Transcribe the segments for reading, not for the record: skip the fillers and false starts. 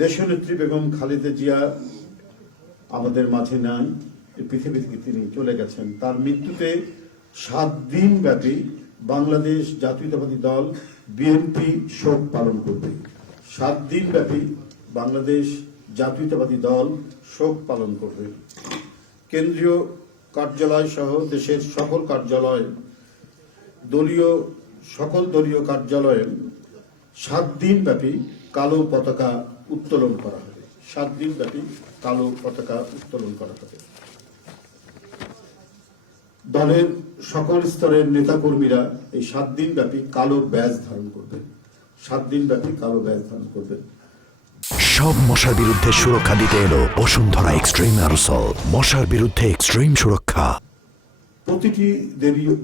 দেশনেত্রী বেগম খালেদা জিয়া আমাদের মাঝে নাই, পৃথিবী থেকে তিনি চলে গেছেন। তার মৃত্যুতে 7 দিন ব্যাপী বাংলাদেশ জাতীয়তাবাদী দল বিএনপি শোক পালন করবে। 7 দিন ব্যাপী বাংলাদেশ জাতীয়তাবাদী দল শোক পালন করবে। কেন্দ্রীয় কার্যালয় সহ দেশের সকল কার্যালয়, সকল দলীয় কার্যালয়ে 7 দিন ব্যাপী কালো পতাকা উত্তোলন করা হবে। 7 দিন ব্যাপী কালো পতাকা উত্তোলন করা হবে। দলের সকল স্তরের নেতাকর্মীরা এই 7 দিন ব্যাপী কালো ব্যাজ ধারণ করবেন। 7 দিন ব্যাপী কালো ব্যাজ ধারণ করবেন। সব মশার বিরুদ্ধে সুরক্ষা দিতে এলো বসুন্ধরা এক্সট্রিম অ্যারোসল, মশার বিরুদ্ধে এক্সট্রিম সুরক্ষা। প্রতিটি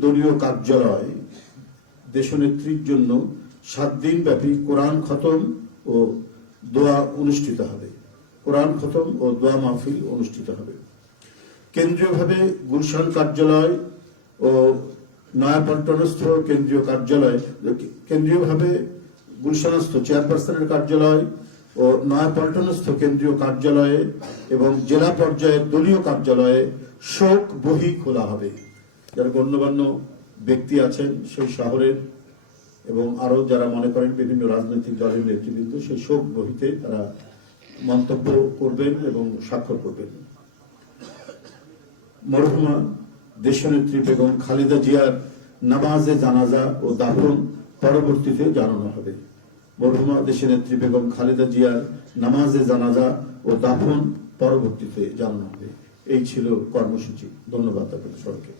দলীয় কার্যালয় দেশনেত্রীর জন্য 7 দিন ব্যাপী কোরআন খতম ও দোয়া অনুষ্ঠিত হবে। কোরআন খতম ও দোয়া মাহফিল অনুষ্ঠিত হবে। কেন্দ্রীয়ভাবে গুলশান কার্যালয় ও নয়াপল্টনস্থ কেন্দ্রীয়ভাবে গুলশানস্থ চেয়ারপারসনের কার্যালয় ও নয়াপল্টনস্থ কেন্দ্রীয় কার্যালয়ে এবং জেলা পর্যায়ের দলীয় কার্যালয়ে শোক বহি খোলা হবে। যারা গণ্যমান্য ব্যক্তি আছেন সেই শহরের এবং আরো যারা মনে করেন বিভিন্ন রাজনৈতিক দলের নেতৃবৃন্দ, সেই শোক বহিতে তারা মন্তব্য করবেন এবং স্বাক্ষর করবেন। মরহুমা দেশনেত্রী বেগম খালেদা জিয়ার নামাজে জানাজা ও দাফন পরবর্তীতে জানানো হবে। মরহুমা দেশনেত্রী বেগম খালেদা জিয়ার নামাজে জানাজা ও দাফন পরবর্তীতে জানানো হবে। এই ছিল কর্মসূচি। ধন্যবাদ আপনাদের সবাইকে।